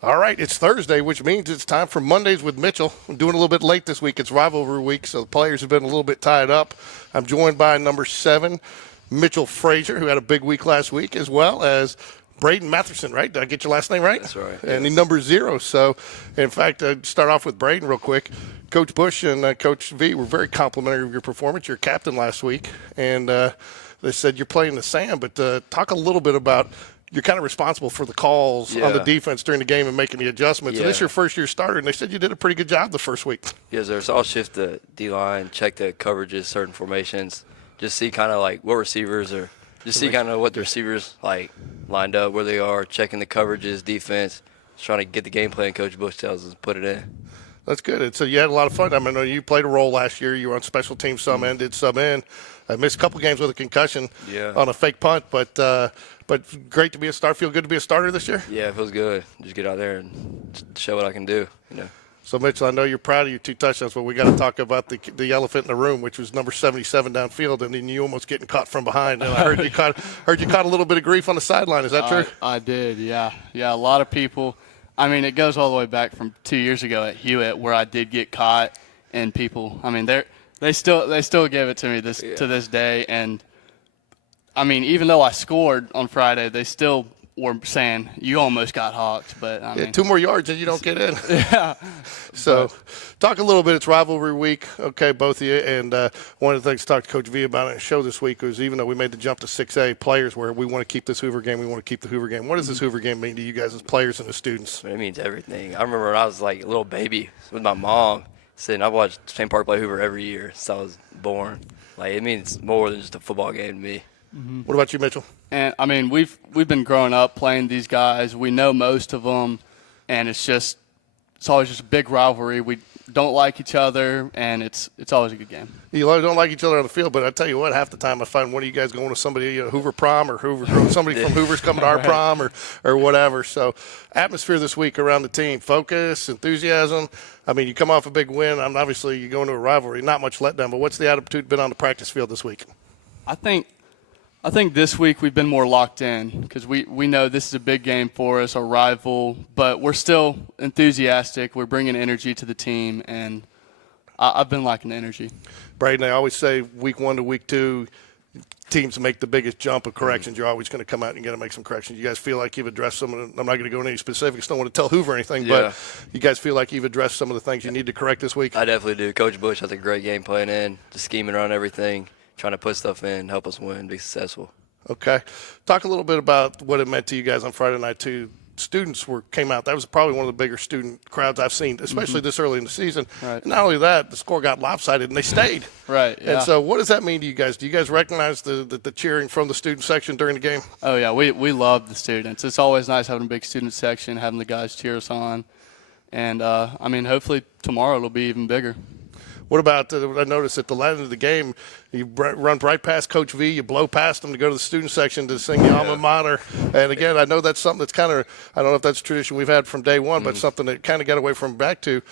All right, it's Thursday, which means it's time for Mondays with Mitchell. I'm doing a little bit late this week. It's rivalry week, so the players have been a little bit tied up. I'm joined by number 7, Mitchell Frazier, who had a big week last week, as well as Brayden Matherson, right? Did I get your last name right? That's right. And yes. the number 0. So, in fact, I'd start off with Brayden real quick. Coach Bush and Coach V were very complimentary of your performance. You're captain last week, and they said you're playing the sand, but talk a little bit about you're kind of responsible for the calls on the defense during the game and making the adjustments. Yeah. And this is your first year starter, and they said you did a pretty good job the first week. Yes, sir. So I'll shift the D-line, check the coverages, certain formations, just see kind of like what receivers are, just see kind of what the receivers like lined up, where they are, checking the coverages, defense, just trying to get the game plan Coach Bush tells us, put it in. That's good. And so you had a lot of fun. I mean, you played a role last year. You were on special teams some in, did some in. I missed a couple games with a concussion on a fake punt, but great to be a starter. Feel good to be a starter this year? Yeah, it feels good. Just get out there and show what I can do, So, Mitchell, I know you're proud of your 2 touchdowns, but we got to talk about the elephant in the room, which was number 77 downfield, and then you almost getting caught from behind. And I heard you caught a little bit of grief on the sideline. Is that true? I did, yeah. Yeah, a lot of people. I mean, it goes all the way back from 2 years ago at Hewitt where I did get caught, and people, I mean, they still give it to me to this day. And, I mean, even though I scored on Friday, they still were saying you almost got hawked. But, I mean, 2 more yards and you don't get in. Yeah. So, talk a little bit. It's rivalry week, okay, both of you. And one of the things to talk to Coach V about in the show this week was even though we made the jump to 6A players where we want to keep this Hoover game, we want to keep the Hoover game. What does this Hoover game mean to you guys as players and as students? It means everything. I remember when I was like a little baby with my mom sitting, I watched St. Park play Hoover every year since I was born. Like, it means more than just a football game to me. Mm-hmm. What about you, Mitchell? And, I mean, we've been growing up playing these guys. We know most of them, and it's always just a big rivalry. We don't like each other, and it's always a good game. You don't like each other on the field, but I tell you what, half the time I find one of you guys going to somebody, Hoover prom or somebody from Hoover's coming to our prom or whatever. So, atmosphere this week around the team, focus, enthusiasm. I mean, you come off a big win. Obviously, you go into a rivalry, not much letdown, but what's the attitude been on the practice field this week? I think this week we've been more locked in because we know this is a big game for us, a rival, but we're still enthusiastic. We're bringing energy to the team, and I've been liking the energy. Brayden, I always say week 1 to week 2, teams make the biggest jump of corrections. You're always going to come out and you got to make some corrections. You guys feel like you've addressed some of the – I'm not going to go into any specifics. Don't want to tell Hoover anything, but you guys feel like you've addressed some of the things you need to correct this week? I definitely do. Coach Bush has a great game plan in, just scheming around everything, trying to put stuff in, help us win, be successful. Okay. Talk a little bit about what it meant to you guys on Friday night, too. Students came out. That was probably one of the bigger student crowds I've seen, especially this early in the season. Right. And not only that, the score got lopsided, and they stayed. Right, yeah. And so what does that mean to you guys? Do you guys recognize the cheering from the student section during the game? Oh, yeah, we love the students. It's always nice having a big student section, having the guys cheer us on. And, I mean, hopefully tomorrow it'll be even bigger. What about, I noticed at the end of the game, you run right past Coach V, you blow past him to go to the student section to sing the alma mater. And, again, I know that's something that's kind of, I don't know if that's a tradition we've had from day one, but something that kind of got away from back to.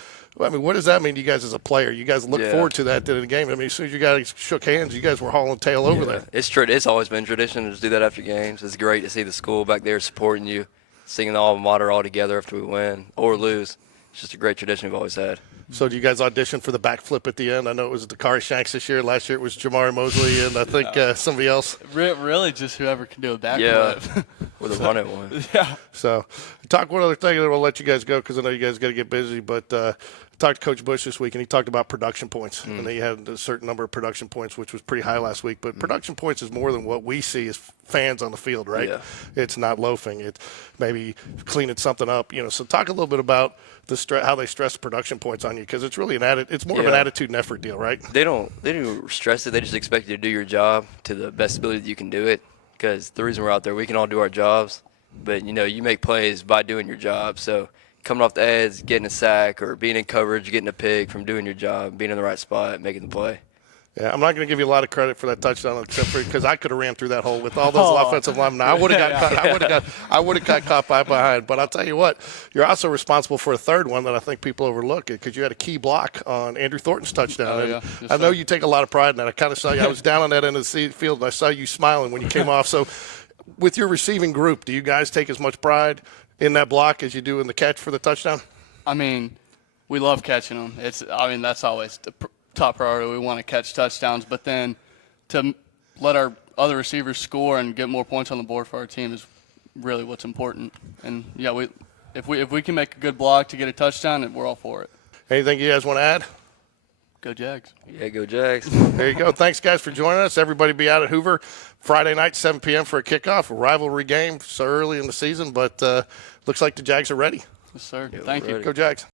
I mean, what does that mean to you guys as a player? You guys look forward to that in the game. I mean, as soon as you guys shook hands, you guys were hauling tail over there. It's always been tradition to just do that after games. It's great to see the school back there supporting you, singing the alma mater all together after we win or lose. It's just a great tradition we've always had. So do you guys audition for the backflip at the end? I know it was Dakari Shanks this year. Last year it was Jamari Mosley and I think somebody else. Really just whoever can do a backflip. Yeah, with a run-it one. Yeah. So talk one other thing, and then we'll let you guys go because I know you guys got to get busy. But I talked to Coach Bush this week, and he talked about production points. And he had a certain number of production points, which was pretty high last week. But production points is more than what we see as fans on the field, right? Yeah. It's not loafing. It's maybe cleaning something up. So talk a little bit about how they stress production points on you because it's really it's more of an attitude and effort deal, right? They don't stress it. They just expect you to do your job to the best ability that you can do it because the reason we're out there, we can all do our jobs. But, you make plays by doing your job. So coming off the edge, getting a sack, or being in coverage, getting a pick from doing your job, being in the right spot, making the play. Yeah, I'm not going to give you a lot of credit for that touchdown, except for because I could have ran through that hole with all those offensive linemen. I would have got caught. I would have got caught by behind. But I'll tell you what, you're also responsible for a third one that I think people overlook because you had a key block on Andrew Thornton's touchdown. Oh, yeah. Yes, I know you take a lot of pride in that. I kind of saw you. I was down on that end of the field, and I saw you smiling when you came off. So, with your receiving group, do you guys take as much pride in that block as you do in the catch for the touchdown? I mean, we love catching them. That's always the top priority. We want to catch touchdowns, but then to let our other receivers score and get more points on the board for our team is really what's important. And yeah, if we can make a good block to get a touchdown, we're all for it. Anything you guys want to add? Go Jags. Yeah, go Jags. There you go. Thanks, guys, for joining us. Everybody be out at Hoover Friday night, 7 p.m. for a kickoff, a rivalry game so early in the season, but looks like the Jags are ready. Yes, sir. Yeah, Thank you. ready. Go Jags.